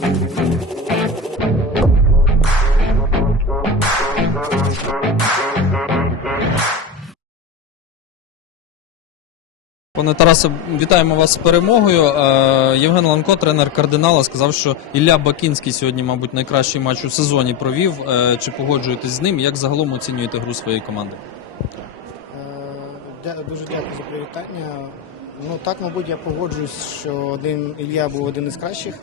Пане Тарасе, вітаємо вас з перемогою. Е, Євген Ланко, тренер кардинала, сказав, що Ілля Бакінський сьогодні, мабуть, найкращий матч у сезоні провів. Е, чи погоджуєтесь з ним? Як загалом оцінюєте гру своєї команди? Е, дуже дякую за привітання. Ну так, мабуть, я погоджуюсь, що один Ілля був один із кращих.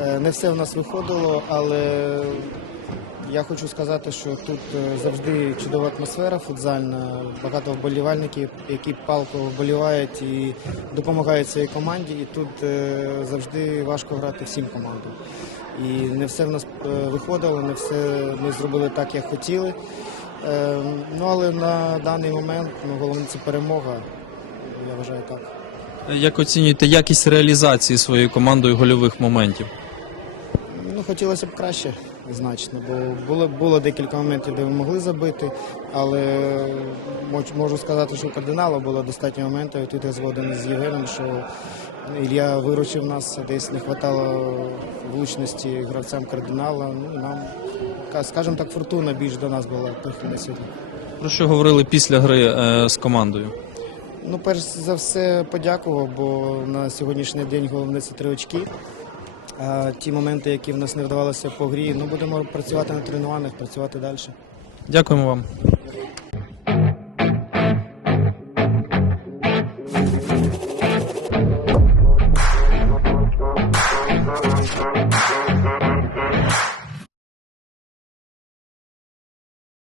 Е, Не все в нас виходило, але я хочу сказати, що тут е, завжди чудова атмосфера футзальна, багато вболівальників, які палко вболівають і допомагають своїй команді. І тут е, завжди важко грати всім командам. І не все в нас виходило, не все ми зробили так, як хотіли. Ну але на даний момент ну, головне це перемога. Я вважаю так. Як оцінюєте якість реалізації своєю командою гольових моментів? Ну, хотілося б краще, значно, бо було, було декілька моментів, де ми могли забити, але можу сказати, що у кардинала було достатньо моментів. І тут я згоден з Євгеном, що Ілля виручив нас, десь не вистачало влучності гравцям кардинала. Ну, нам, скажімо так, фортуна більш до нас була прихильна сьогодні. Про що говорили після гри е, з командою? Ну, перш за все, подякував, бо на сьогоднішній день головне це три очки. А ті моменти, які в нас не вдавалося по грі, ну будемо працювати на тренуваннях, працювати далі. Дякуємо вам.